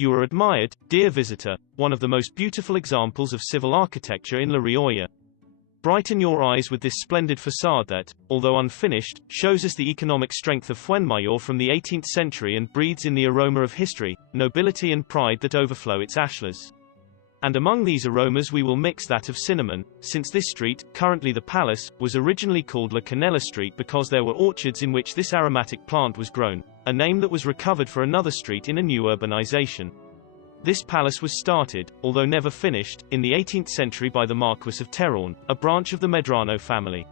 You are admired, dear visitor, one of the most beautiful examples of civil architecture in La Rioja. Brighten your eyes with this splendid facade that, although unfinished, shows us the economic strength of Fuenmayor from the 18th century and breathes in the aroma of history, nobility and pride that overflow its ashlars. And among these aromas we will mix that of cinnamon, since this street, currently the Palace, was originally called La Canela Street because there were orchards in which this aromatic plant was grown, a name that was recovered for another street in a new urbanization. This palace was started, although never finished, in the 18th century by the Marquis of Terán, a branch of the Medrano family.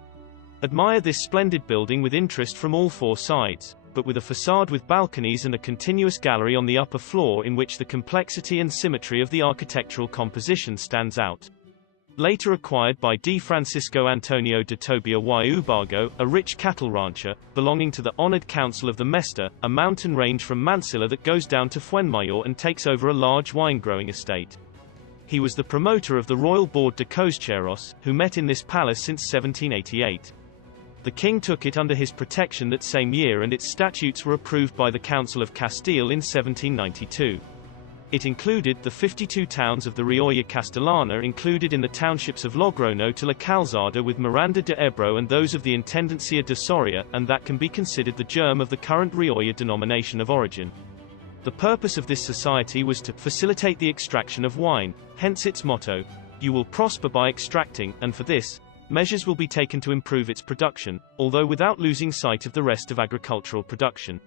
Admire this splendid building with interest from all four sides, but with a facade with balconies and a continuous gallery on the upper floor in which the complexity and symmetry of the architectural composition stands out. Later acquired by D. Francisco Antonio de Tobia y Ubargo, a rich cattle rancher, belonging to the honored Council of the Mesta, a mountain range from Mansilla that goes down to Fuenmayor and takes over a large wine-growing estate. He was the promoter of the Royal Board de Cocheros, who met in this palace since 1788. The king took it under his protection that same year and its statutes were approved by the Council of Castile in 1792. It included the 52 towns of the Rioja Castellana included in the townships of Logrono to La Calzada with Miranda de Ebro and those of the Intendencia de Soria, and that can be considered the germ of the current Rioja denomination of origin. The purpose of this society was to facilitate the extraction of wine, hence its motto, "You will prosper by extracting," and for this, measures will be taken to improve its production, although without losing sight of the rest of agricultural production.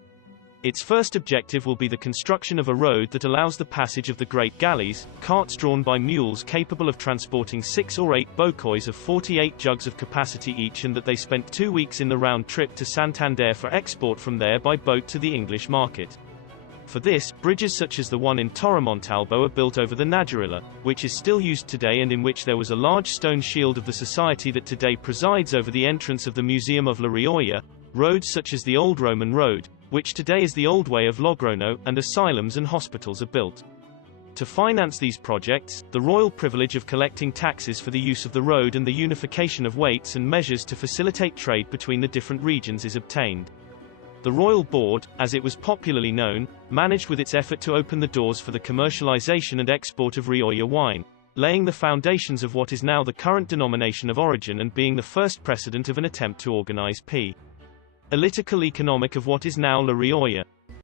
Its first objective will be the construction of a road that allows the passage of the great galleys, carts drawn by mules capable of transporting 6 or 8 bocois of 48 jugs of capacity each, and that they spent 2 weeks in the round trip to Santander for export from there by boat to the English market. For this, bridges such as the one in Torremontalbo are built over the Najarilla, which is still used today and in which there was a large stone shield of the society that today presides over the entrance of the Museum of La Rioja. Roads such as the Old Roman Road, which today is the Old Way of Logrono, and asylums and hospitals are built. To finance these projects, the royal privilege of collecting taxes for the use of the road and the unification of weights and measures to facilitate trade between the different regions is obtained. The Royal Board, as it was popularly known, managed with its effort to open the doors for the commercialization and export of Rioja wine, laying the foundations of what is now the current denomination of origin and being the first precedent of an attempt to organize political economic of what is now La Rioja.